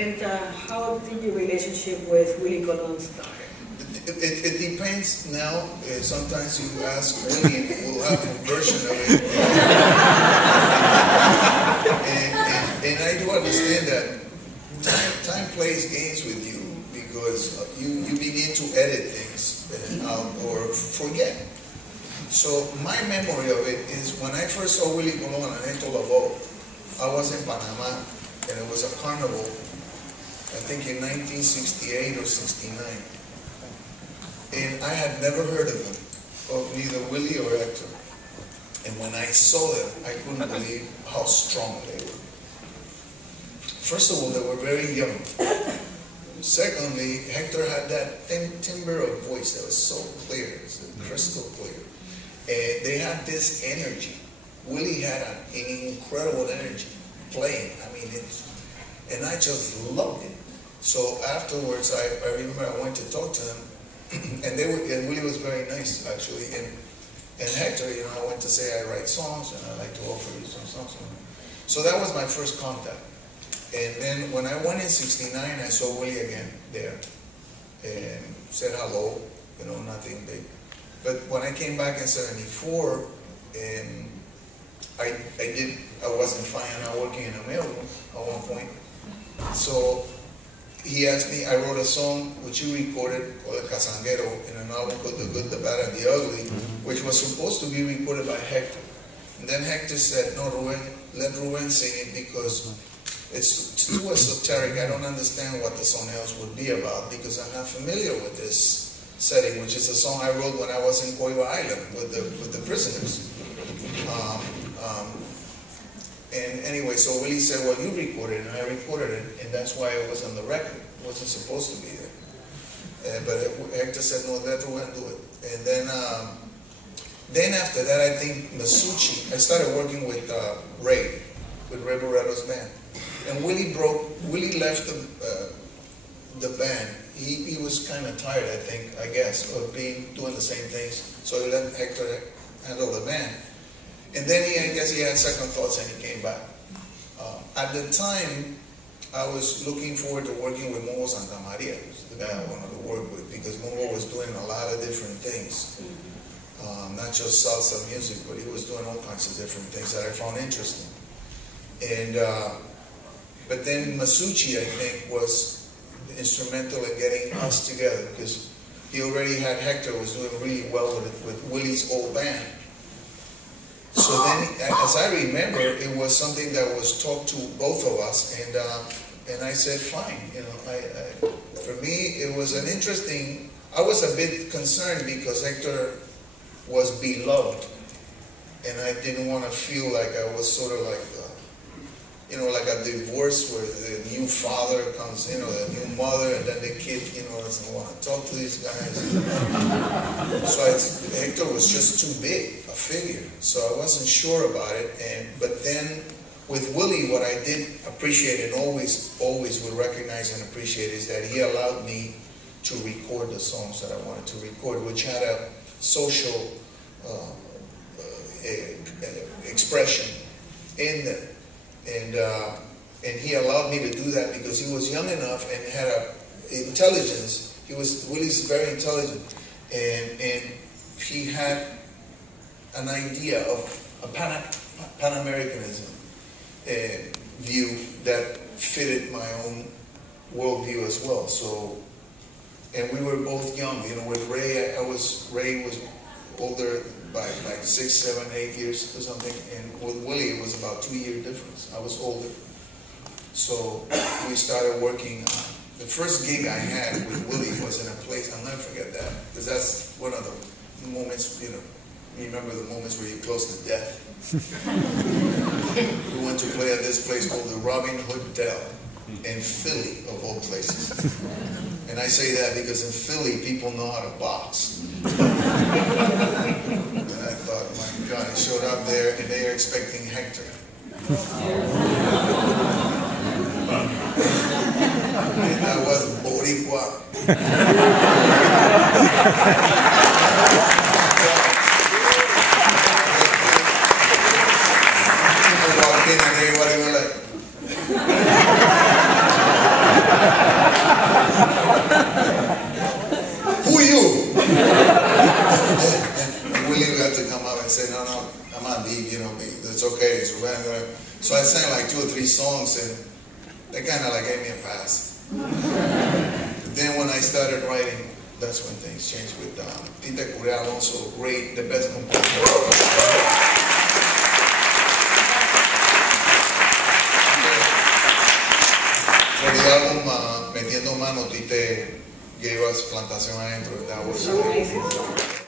And how did your relationship with Willie Colon start? It depends now. Sometimes you ask Willie, we'll have a version of it. and I do understand that time plays games with you because you begin to edit things or forget. So my memory of it is when I first saw Willie Colon and I told Avo, I was in Panama and it was a carnival, I think in 1968 or 69. And I had never heard of them, of neither Willie or Hector. And when I saw them, I couldn't believe how strong they were. First of all, they were very young. Secondly, Hector had that thin timbre of voice that was so clear, so crystal clear. And they had this energy. Willie had an incredible energy playing. I mean, and I just loved it. So afterwards, I remember I went to talk to them. And Willie was very nice, actually. And Hector, you know, I went to say I write songs and I like to offer you some songs. So that was my first contact. And then when I went in '69, I saw Willie again there and said hello, you know, nothing big. But when I came back in '74, and I wasn't finding out working in a mailroom at one point. So he asked me, I wrote a song which you recorded called El Casanguero in an album called The Good, the Bad, and the Ugly, which was supposed to be recorded by Hector. And then Hector said, no, Ruben, let Ruben sing it because it's too esoteric. I don't understand what the soneos would be about because I'm not familiar with this setting, which is a song I wrote when I was in Coiba Island with the prisoners. And anyway, so Willie said, well, you recorded it, and I recorded it, and that's why it was on the record. It wasn't supposed to be there. But Hector said, no, let Ruben do it. And then after that, I think Masucci, I started working with Ray Barretto's band. And Willie left the band. He was kind of tired, I guess, of doing the same things. So he let Hector handle the band. And then I guess he had second thoughts and he came back. At the time, I was looking forward to working with Momo Santamaria, who's the guy I wanted to work with, because Momo was doing a lot of different things. Not just salsa music, but he was doing all kinds of different things that I found interesting. And but then Masucci, I think, was instrumental in getting us together because he already had Hector was doing really well with Willie's old band. So then, as I remember, it was something that was talked to both of us, and I said, fine. You know, for me, it was an interesting. I was a bit concerned because Hector was beloved, and I didn't want to feel like I was sort of like, you know, like a divorce where the new father comes in, or the new mother, and then the kid, you know, doesn't want to talk to these guys. So Hector was just too big a figure, so I wasn't sure about it. But then with Willie, what I did appreciate and always would recognize and appreciate is that he allowed me to record the songs that I wanted to record, which had a social expression in them. And he allowed me to do that because he was young enough and had intelligence. Willie's very intelligent, and he had an idea of a Pan-Americanism view that fitted my own worldview as well. So, and we were both young. You know, with Ray, Ray was older by like 6, 7, 8 years or something, and with Willie it was about 2-year difference. I was older, so we started working. The first gig I had with Willie was in a place, I'll never forget that, because that's one of the moments, you know, you remember the moments where you're close to death. We went to play at this place called the Robin Hotel in Philly, of all places. And I say that because in Philly, people know how to box. And I thought, my God, I showed up there and they are expecting Hector. And I was Boricua. People walked in and everybody was like, know, it's okay, it's Ruben. So I sang like 2 or 3 songs, and they kind of like gave me a pass. Then when I started writing, that's when things changed with Tite Curea Alonso, great, the best composer. For the album, Metiendo Mano, Tite gave us Plantación Adentro. That was amazing.